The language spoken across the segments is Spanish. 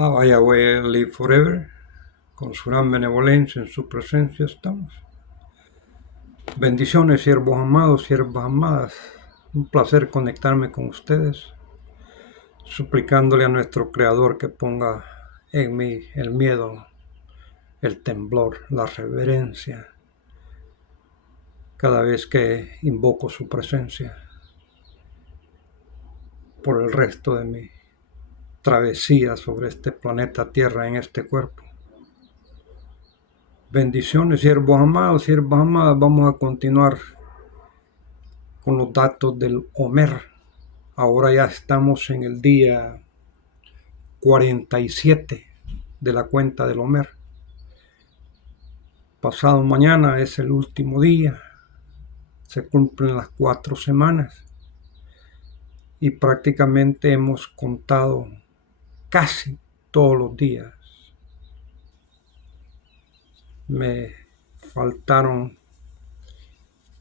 Yahweh live forever. Con su gran benevolencia en su presencia estamos. Bendiciones, siervos amados, siervas amadas. Un placer conectarme con ustedes, suplicándole a nuestro Creador que ponga en mí el miedo, el temblor, la reverencia, cada vez que invoco su presencia por el resto de mi travesía sobre este planeta Tierra en este cuerpo. Bendiciones, siervos amados, siervas amadas. Vamos a continuar con los datos del Omer. Ahora ya estamos en el día 47 de la cuenta del Omer. Pasado mañana es el último día. Se cumplen las 4 semanas. Y prácticamente hemos contado casi todos los días. Me faltaron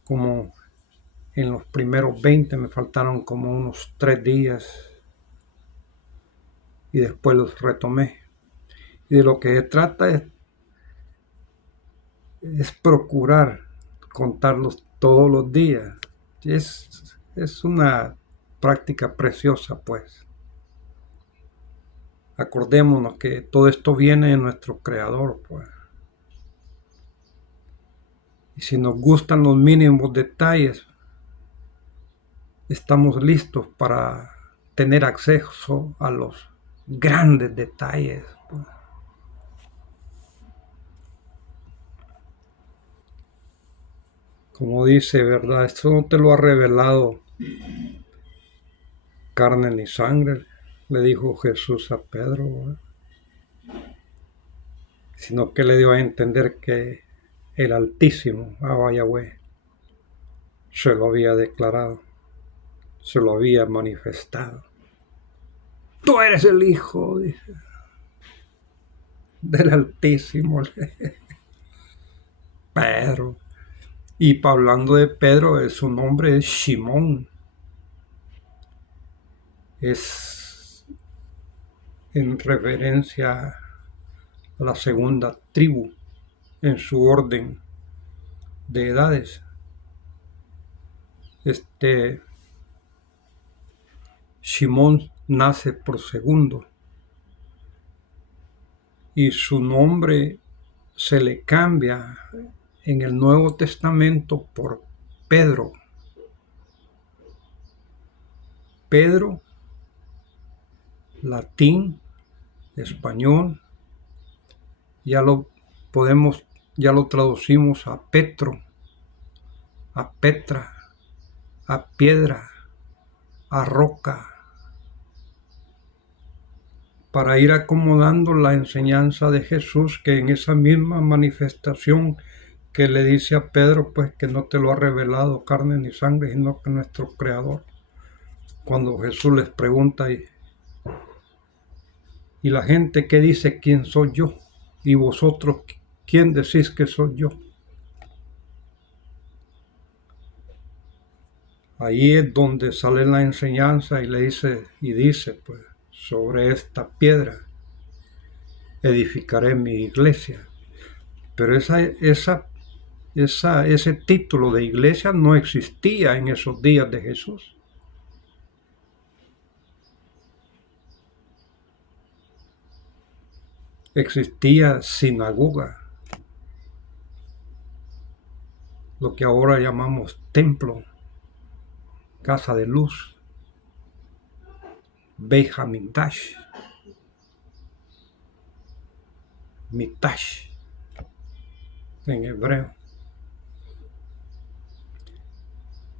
como en los primeros 20, me faltaron como unos 3 días. Y después los retomé. Y de lo que se trata es procurar contarlos todos los días. Es una práctica preciosa, pues. Acordémonos que todo esto viene de nuestro Creador, pues. Y si nos gustan los mínimos detalles, estamos listos para tener acceso a los grandes detalles, pues. Como dice, ¿verdad? Esto no te lo ha revelado carne ni sangre, le dijo Jesús a Pedro, ¿verdad? Sino que le dio a entender que el Altísimo, Yahweh, se lo había declarado, se lo había manifestado. Tú eres el Hijo, dice, del Altísimo, Pedro. Y hablando de Pedro, su nombre es Shimón. Es en referencia a la segunda tribu en su orden de edades. Shimón nace por segundo y su nombre se le cambia en el Nuevo Testamento por Pedro. Pedro, latín, español, ya lo traducimos a Petro, a Petra, a piedra, a roca, para ir acomodando la enseñanza de Jesús, que en esa misma manifestación que le dice a Pedro, pues que no te lo ha revelado carne ni sangre, sino que nuestro Creador. Cuando Jesús les pregunta, y la gente que dice quién soy yo, y vosotros quién decís que soy yo. Ahí es donde sale la enseñanza y dice, pues, sobre esta piedra edificaré mi iglesia. Pero ese título de iglesia no existía en esos días de Jesús. Existía sinagoga, lo que ahora llamamos templo, casa de luz, Beit HaMikdash, Mitash en hebreo.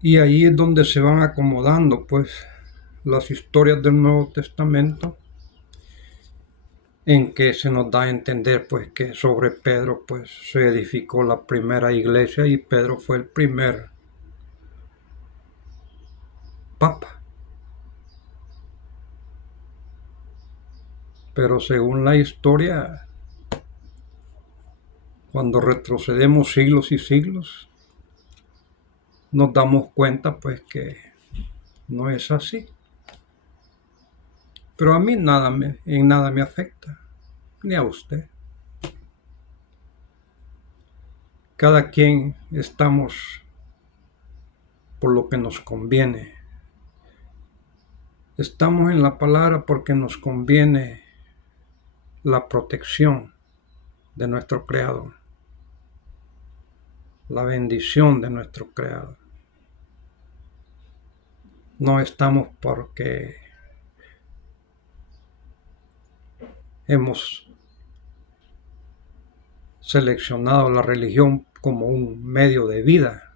Y ahí es donde se van acomodando, pues, las historias del Nuevo Testamento, en que se nos da a entender, pues, que sobre Pedro, pues, se edificó la primera iglesia y Pedro fue el primer papa. Pero según la historia, cuando retrocedemos siglos y siglos, nos damos cuenta, pues, que no es así. Pero a mí en nada me afecta, ni a usted. Cada quien estamos por lo que nos conviene. Estamos en la palabra porque nos conviene la protección de nuestro Creador, la bendición de nuestro Creador. No estamos porque hemos seleccionado la religión como un medio de vida,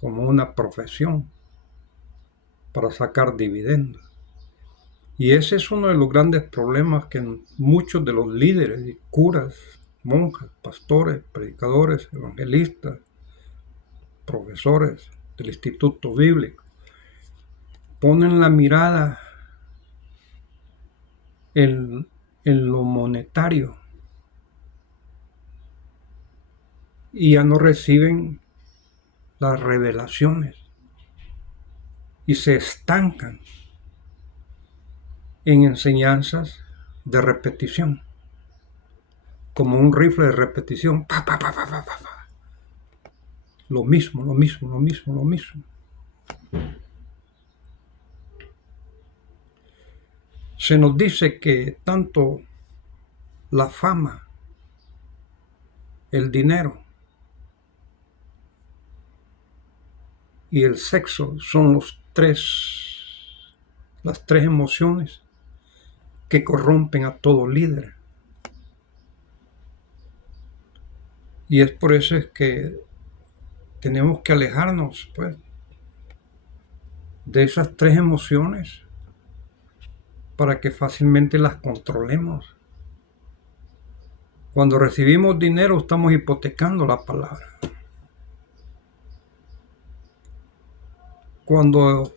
como una profesión para sacar dividendos. Y ese es uno de los grandes problemas que muchos de los líderes, curas, monjas, pastores, predicadores, evangelistas, profesores del Instituto Bíblico, ponen la mirada en lo monetario y ya no reciben las revelaciones y se estancan en enseñanzas de repetición, como un rifle de repetición, pa, pa, pa, pa, pa, pa, pa. Lo mismo, lo mismo, lo mismo, lo mismo. Se nos dice que tanto la fama, el dinero y el sexo son las tres emociones que corrompen a todo líder. Y es por eso es que tenemos que alejarnos, pues, de esas tres emociones para que fácilmente las controlemos. Cuando recibimos dinero estamos hipotecando la palabra. Cuando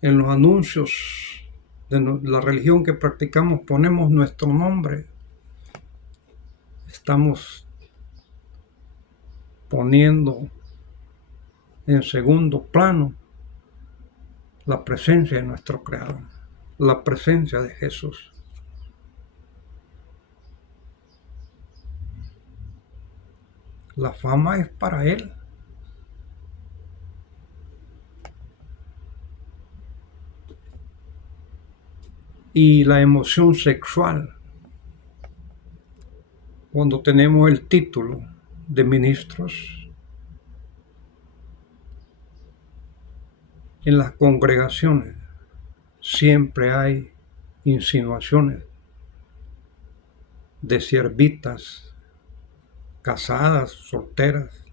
en los anuncios de la religión que practicamos ponemos nuestro nombre, estamos poniendo en segundo plano la presencia de nuestro Creador, la presencia de Jesús. La fama es para Él. Y la emoción sexual, cuando tenemos el título de ministros, en las congregaciones siempre hay insinuaciones de siervitas casadas, solteras,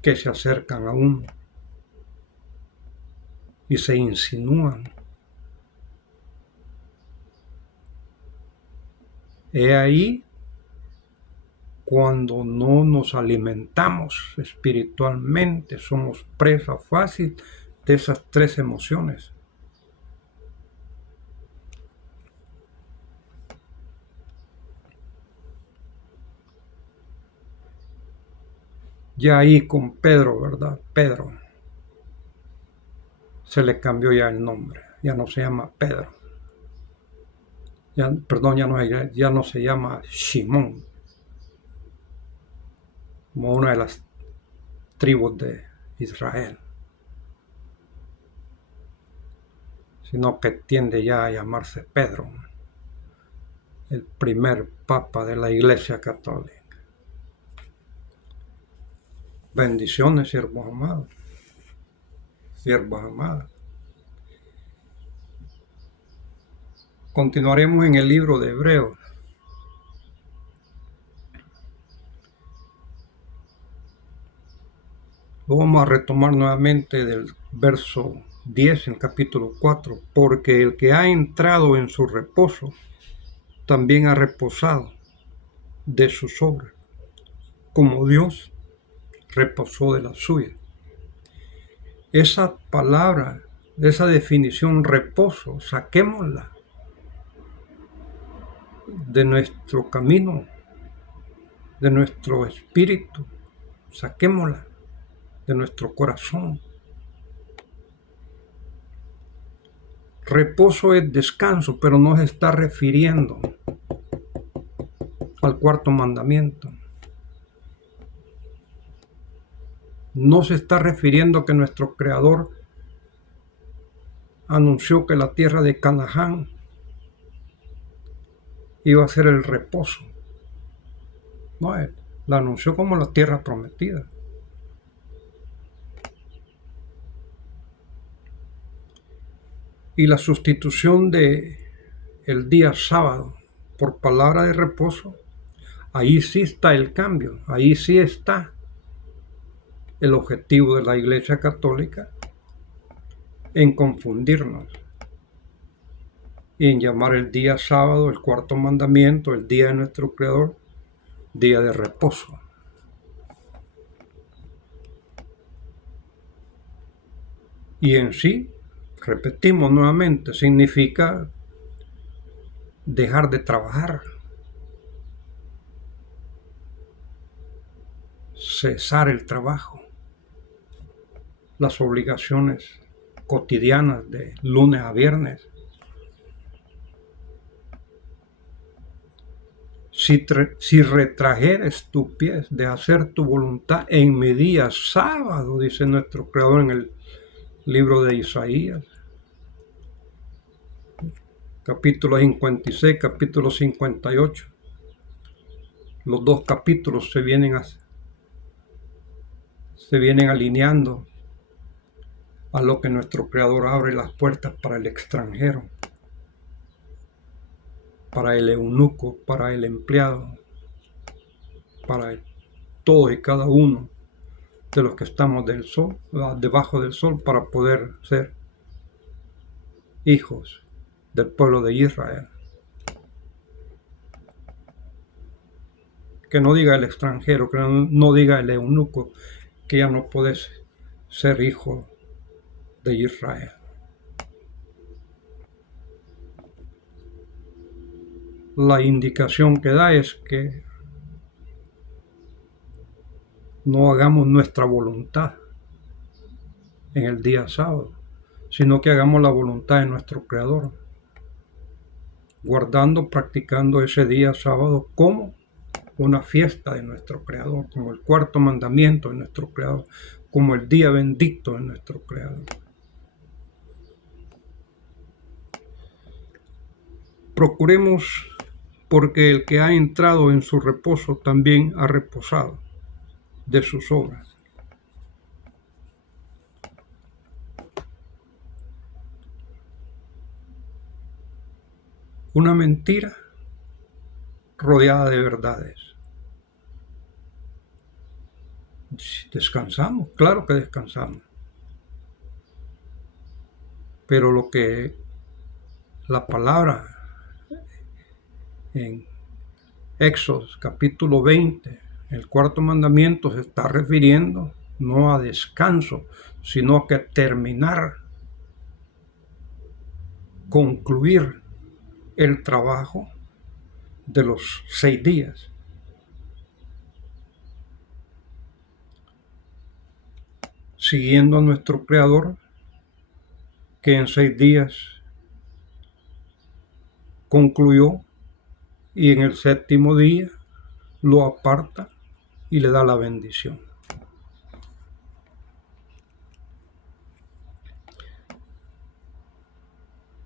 que se acercan a uno y se insinúan. He ahí cuando no nos alimentamos espiritualmente, somos presa fácil de esas tres emociones. Ya ahí con Pedro, ¿verdad? Pedro. Se le cambió ya el nombre. Ya no se llama Pedro. Ya no se llama Simón, como una de las tribus de Israel, sino que tiende ya a llamarse Pedro, el primer papa de la Iglesia Católica. Bendiciones, siervos amados, siervas amadas. Continuaremos en el libro de Hebreos. Lo vamos a retomar nuevamente del verso 10 en capítulo 4. Porque el que ha entrado en su reposo, también ha reposado de sus obras, como Dios reposó de la suya. Esa palabra, esa definición reposo, saquémosla de nuestro camino, de nuestro espíritu, saquémosla de nuestro corazón. Reposo es descanso, pero no se está refiriendo al cuarto mandamiento. No se está refiriendo a que nuestro Creador anunció que la tierra de Canaán iba a ser el reposo. No, la anunció como la tierra prometida. Y la sustitución de el día sábado por palabra de reposo, ahí sí está el cambio, ahí sí está el objetivo de la Iglesia Católica en confundirnos y en llamar el día sábado, el cuarto mandamiento, el día de nuestro Creador, día de reposo. Y en sí, repetimos nuevamente, significa dejar de trabajar, cesar el trabajo, las obligaciones cotidianas de lunes a viernes. Si retrajeres tus pies de hacer tu voluntad en mi día sábado, dice nuestro Creador en el libro de Isaías, capítulo 56, capítulo 58. Los dos capítulos se vienen alineando a lo que nuestro Creador abre las puertas para el extranjero, para el eunuco, para el empleado, para todos y cada uno de los que estamos debajo del sol, para poder ser hijos del pueblo de Israel. Que no diga el extranjero, que no diga el eunuco, que ya no puedes ser hijo de Israel. La indicación que da es que no hagamos nuestra voluntad en el día sábado, sino que hagamos la voluntad de nuestro Creador, guardando, practicando ese día sábado como una fiesta de nuestro Creador, como el cuarto mandamiento de nuestro Creador, como el día bendito de nuestro Creador. Procuremos, porque el que ha entrado en su reposo también ha reposado de sus obras. Una mentira rodeada de verdades. ¿Descansamos? Claro que descansamos. Pero lo que la palabra en Éxodo capítulo 20, el cuarto mandamiento, se está refiriendo no a descanso, sino a que terminar, concluir el trabajo de los 6 días. Siguiendo a nuestro Creador, que en 6 días concluyó y en el 7º día lo aparta y le da la bendición.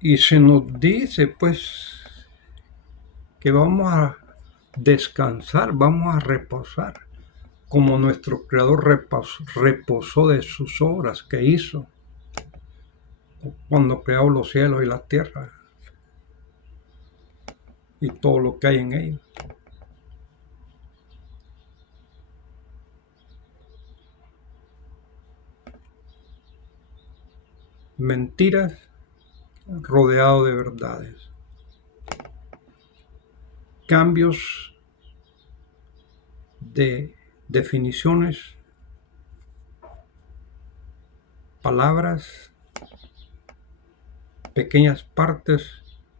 Y se nos dice pues que vamos a descansar, vamos a reposar, como nuestro Creador reposó de sus obras que hizo cuando creó los cielos y la tierra y todo lo que hay en ellos. Mentiras rodeado de verdades. Cambios de definiciones, palabras, pequeñas partes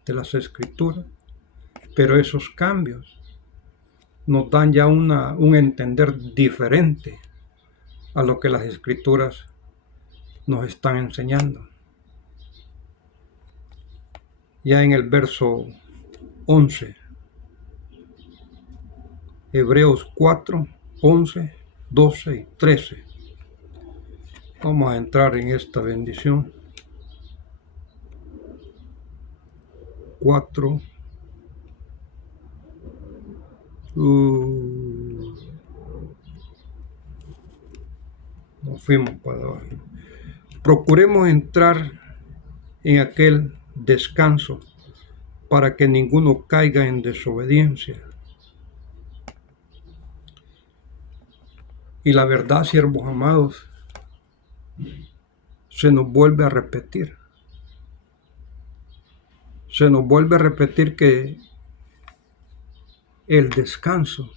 de las escrituras, pero esos cambios nos dan ya un entender diferente a lo que las escrituras nos están enseñando. ya en el verso 11. Hebreos 4, 11, 12 y 13. Vamos a entrar en esta bendición. 4. Nos fuimos para abajo. Procuremos entrar en aquel descanso para que ninguno caiga en desobediencia. Y la verdad, siervos amados, se nos vuelve a repetir. Se nos vuelve a repetir que el descanso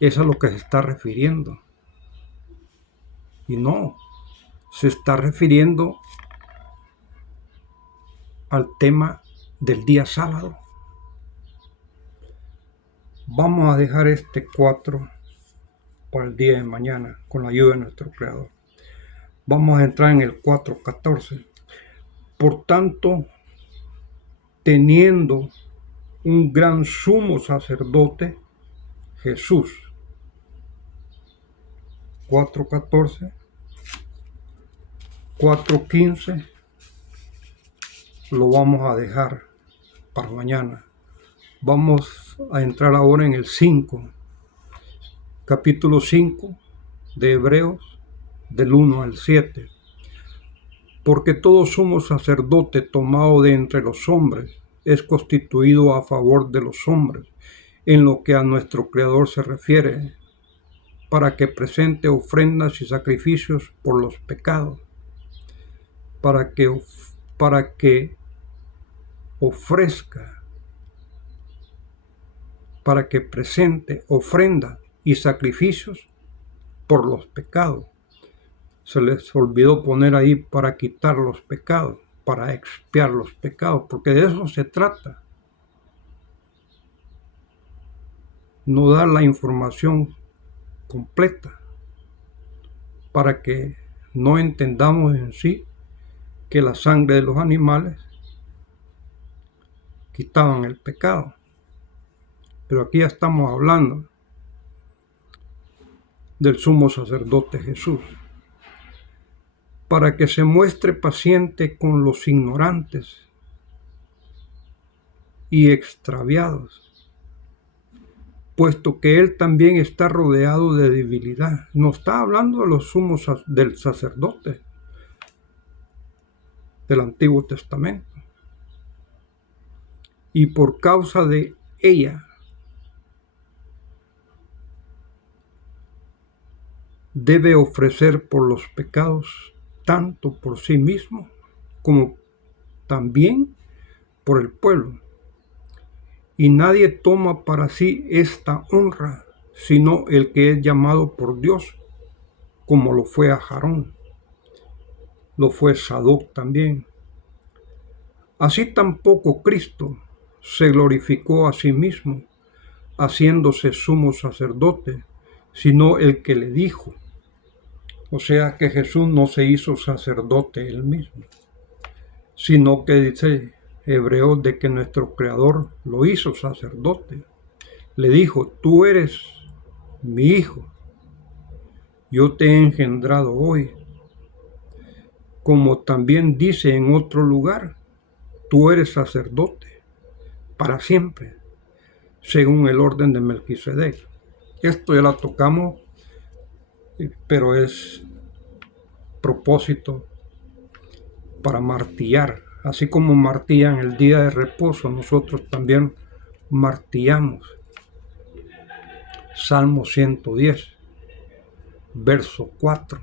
es a lo que se está refiriendo. Y no, se está refiriendo al tema del día sábado. Vamos a dejar este 4 para el día de mañana con la ayuda de nuestro Creador. Vamos a entrar en el 4:14. Por tanto, teniendo un gran sumo sacerdote, Jesús. 4:14, 4:15, lo vamos a dejar para mañana. Vamos a entrar ahora en el 5, capítulo 5 de Hebreos, del 1 al 7. Porque todo sumo sacerdote tomado de entre los hombres es constituido a favor de los hombres, en lo que a nuestro Creador se refiere, para que presente ofrendas y sacrificios por los pecados, para que ofrezca, para que presente ofrendas y sacrificios por los pecados. Se les olvidó poner ahí para quitar los pecados, para expiar los pecados, porque de eso se trata. No dar la información completa para que no entendamos en sí que la sangre de los animales quitaban el pecado. Pero aquí ya estamos hablando del sumo sacerdote Jesús, para que se muestre paciente con los ignorantes y extraviados, puesto que él también está rodeado de debilidad. No está hablando de los sumos del sacerdote del Antiguo Testamento. Y por causa de ella debe ofrecer por los pecados tanto por sí mismo como también por el pueblo. Y nadie toma para sí esta honra, sino el que es llamado por Dios, como lo fue Aarón, lo fue Sadoc también. Así tampoco Cristo se glorificó a sí mismo, haciéndose sumo sacerdote, sino el que le dijo. O sea que Jesús no se hizo sacerdote él mismo, sino que dice Hebreos de que nuestro Creador lo hizo sacerdote. Le dijo, tú eres mi hijo, yo te he engendrado hoy. Como también dice en otro lugar, tú eres sacerdote para siempre, según el orden de Melquisedec. Esto ya la tocamos, pero es propósito para martillar. Así como martillan el día de reposo, nosotros también martillamos. Salmo 110, verso 4,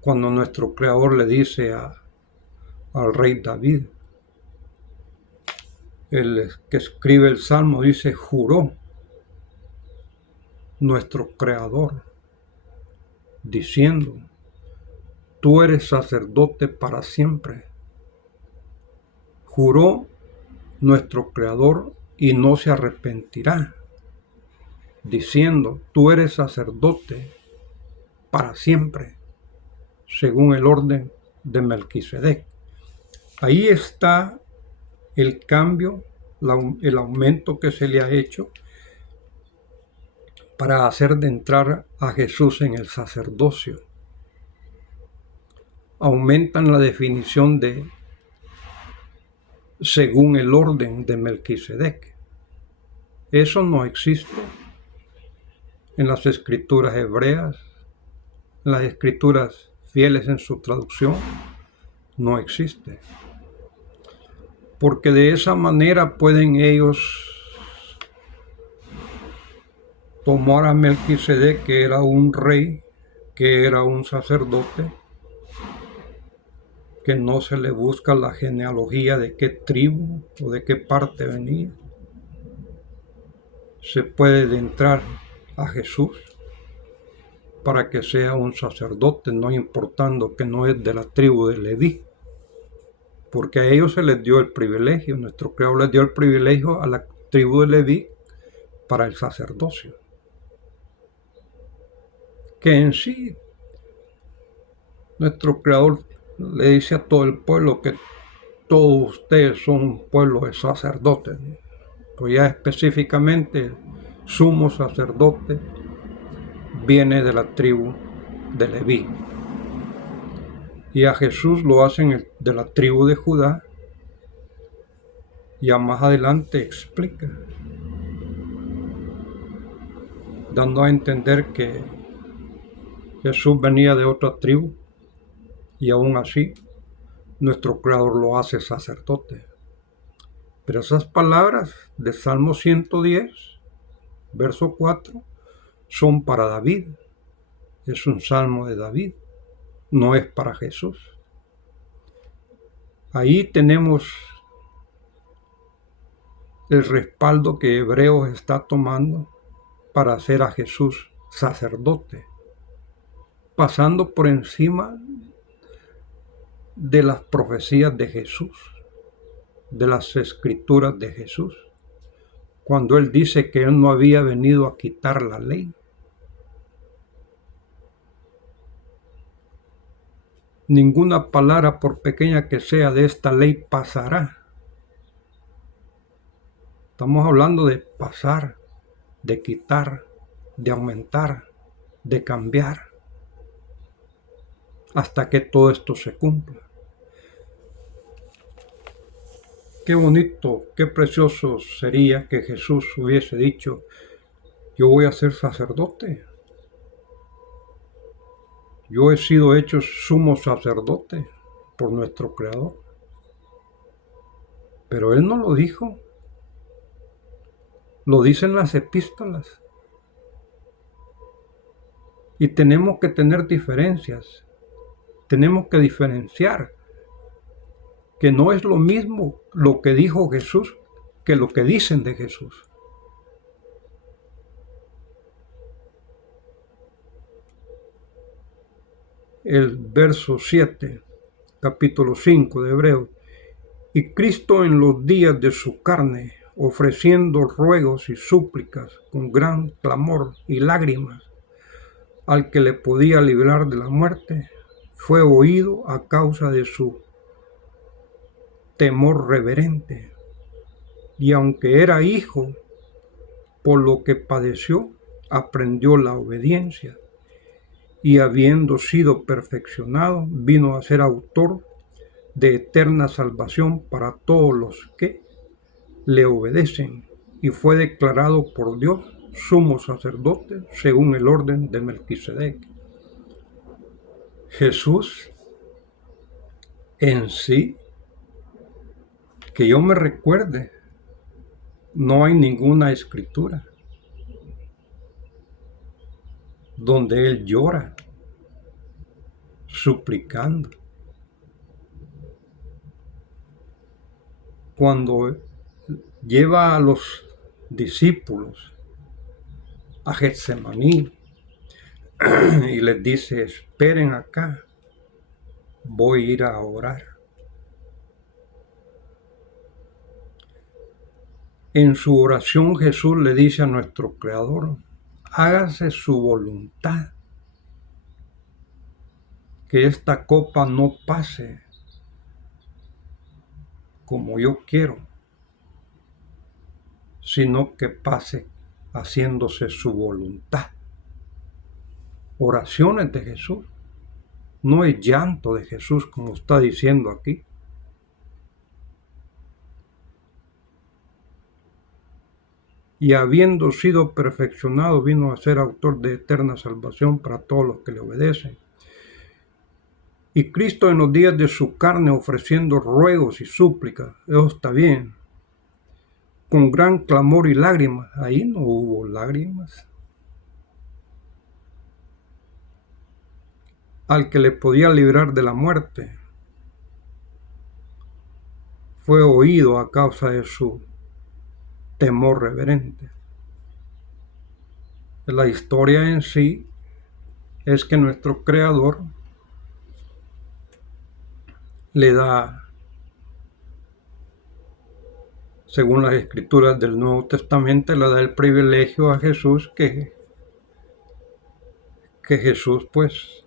cuando nuestro Creador le dice al rey David, el que escribe el Salmo, dice, juró nuestro Creador, diciendo, tú eres sacerdote para siempre. Juró nuestro Creador y no se arrepentirá, diciendo, tú eres sacerdote para siempre, según el orden de Melquisedec. Ahí está el cambio, el aumento que se le ha hecho para hacer de entrar a Jesús en el sacerdocio. Aumentan la definición de según el orden de Melquisedec. Eso no existe en las escrituras hebreas, en las escrituras fieles en su traducción, no existe. Porque de esa manera pueden ellos tomar a Melquisedec, que era un rey, que era un sacerdote, que no se le busca la genealogía de qué tribu o de qué parte venía. Se puede entrar a Jesús para que sea un sacerdote, no importando que no es de la tribu de Leví, porque a ellos se les dio el privilegio, nuestro Creador les dio el privilegio a la tribu de Leví para el sacerdocio, que en sí nuestro Creador le dice a todo el pueblo que todos ustedes son un pueblo de sacerdotes, pues ya específicamente sumo sacerdote viene de la tribu de Leví, y a Jesús lo hacen de la tribu de Judá. Ya más adelante explica, dando a entender que Jesús venía de otra tribu y aún así nuestro Creador lo hace sacerdote. Pero esas palabras de Salmo 110, verso 4, son para David. Es un salmo de David, no es para Jesús. Ahí tenemos el respaldo que Hebreos está tomando para hacer a Jesús sacerdote, pasando por encima de las profecías de Jesús, de las escrituras de Jesús, cuando Él dice que Él no había venido a quitar la ley. Ninguna palabra, por pequeña que sea, de esta ley pasará. Estamos hablando de pasar, de quitar, de aumentar, de cambiar, hasta que todo esto se cumpla. Qué bonito, qué precioso sería que Jesús hubiese dicho: yo voy a ser sacerdote. Yo he sido hecho sumo sacerdote por nuestro Creador. Pero Él no lo dijo. Lo dicen las epístolas. Y tenemos que tener diferencias. Tenemos que diferenciar que no es lo mismo lo que dijo Jesús que lo que dicen de Jesús. El verso 7, capítulo 5 de Hebreos. Y Cristo en los días de su carne, ofreciendo ruegos y súplicas con gran clamor y lágrimas al que le podía librar de la muerte, fue oído a causa de su temor reverente. Y aunque era hijo, por lo que padeció, aprendió la obediencia. Y habiendo sido perfeccionado, vino a ser autor de eterna salvación para todos los que le obedecen, y fue declarado por Dios sumo sacerdote según el orden de Melquisedec. Jesús en sí, que yo me recuerde, no hay ninguna escritura donde Él llora, suplicando. Cuando lleva a los discípulos a Getsemaní y les dice: esperen acá, voy a ir a orar. En su oración Jesús le dice a nuestro Creador: hágase su voluntad, que esta copa no pase como yo quiero, sino que pase haciéndose su voluntad. Oraciones de Jesús, no es llanto de Jesús como está diciendo aquí. Y habiendo sido perfeccionado, vino a ser autor de eterna salvación para todos los que le obedecen. Y Cristo en los días de su carne ofreciendo ruegos y súplicas, eso está bien, con gran clamor y lágrimas. Ahí no hubo lágrimas. Al que le podía librar de la muerte, fue oído a causa de su temor reverente. La historia en sí es que nuestro Creador le da, según las escrituras del Nuevo Testamento, le da el privilegio a Jesús que Jesús pues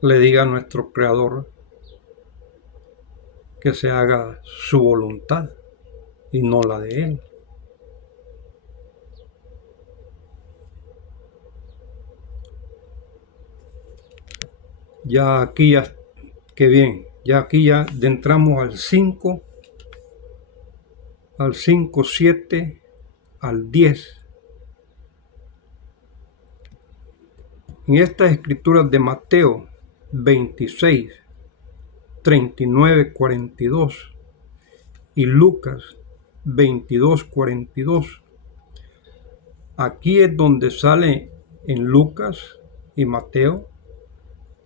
le diga a nuestro Creador que se haga su voluntad y no la de Él. Ya aquí, qué bien, ya aquí ya entramos al 5, al 5, 7, al 10. En estas escrituras de Mateo 26, 39, 42 y Lucas 22, 42. Aquí es donde sale en Lucas y Mateo,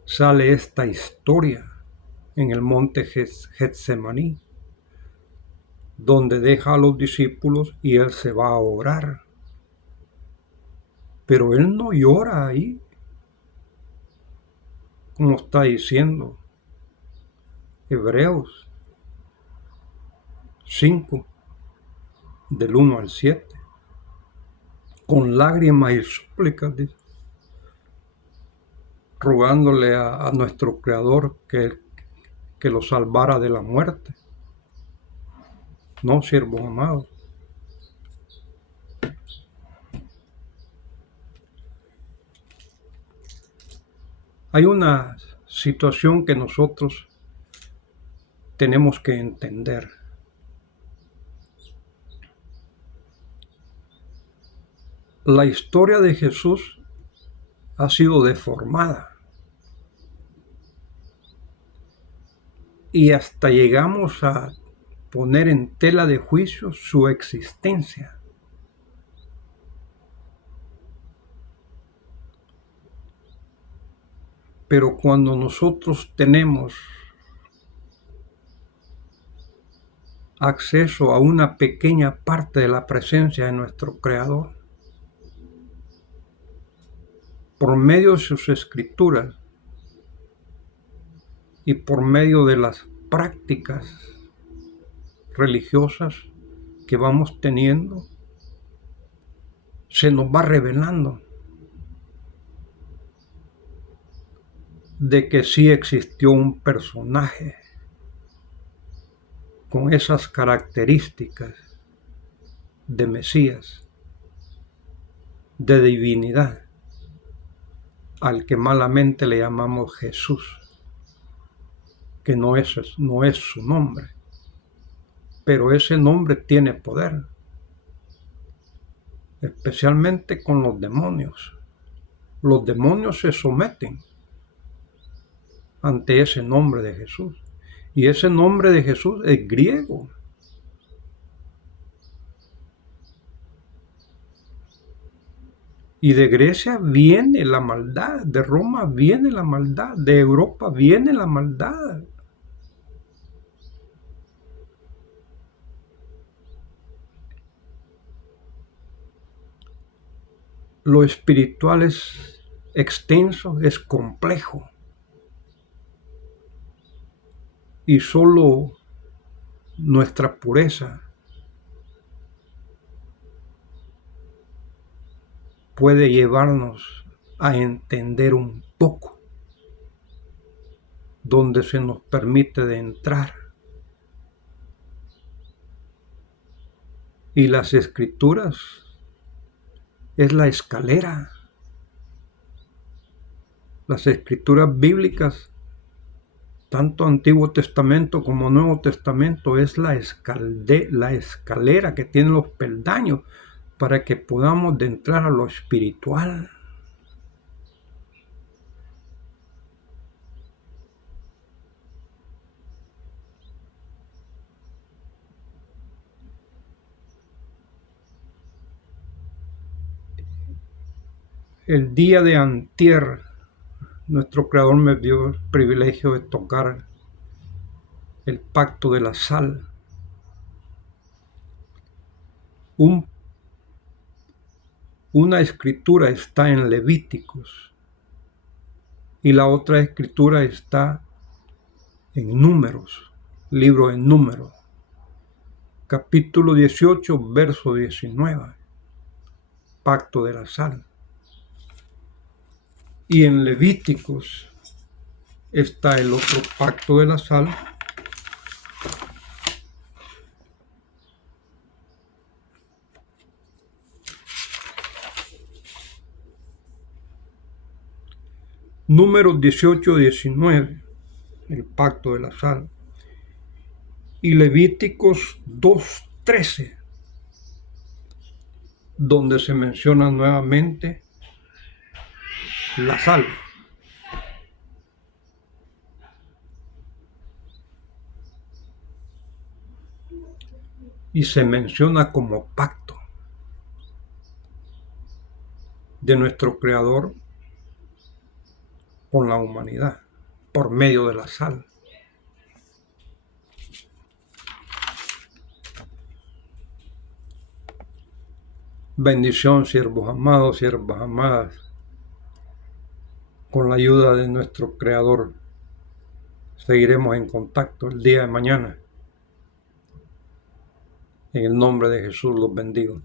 sale esta historia en el monte Getsemaní, donde deja a los discípulos y él se va a orar. Pero él no llora ahí, como está diciendo Hebreos 5, del 1 al 7, con lágrimas y súplicas, rogándole a nuestro Creador que lo salvara de la muerte. No, siervos amados. Hay una situación que nosotros tenemos que entender. La historia de Jesús ha sido deformada. Y hasta llegamos a poner en tela de juicio su existencia. Pero cuando nosotros tenemos acceso a una pequeña parte de la presencia de nuestro Creador, por medio de sus escrituras y por medio de las prácticas religiosas que vamos teniendo, se nos va revelando de que sí existió un personaje con esas características de Mesías, de divinidad, al que malamente le llamamos Jesús, que no es su nombre, pero ese nombre tiene poder, especialmente con los demonios. Los demonios se someten ante ese nombre de Jesús. Y ese nombre de Jesús es griego. Y de Grecia viene la maldad, de Roma viene la maldad, de Europa viene la maldad. Lo espiritual es extenso, es complejo. Y solo nuestra pureza puede llevarnos a entender un poco donde se nos permite de entrar Y las escrituras es la escalera. Las escrituras bíblicas, tanto Antiguo Testamento como Nuevo Testamento, es la escalera que tiene los peldaños para que podamos entrar a lo espiritual. El día de antier, nuestro Creador me dio el privilegio de tocar el pacto de la sal. Una escritura está en Levíticos y la otra escritura está en Números, libro de Números, capítulo 18, verso 19, pacto de la sal. Y en Levíticos está el otro pacto de la sal, Números 18, 19, el pacto de la sal, y Levíticos 2, 13, donde se menciona nuevamente la sal. Y se menciona como pacto de nuestro Creador con la humanidad por medio de la sal. Bendición, siervos amados, siervas amadas, con la ayuda de nuestro Creador seguiremos en contacto el día de mañana. En el nombre de Jesús los bendigo.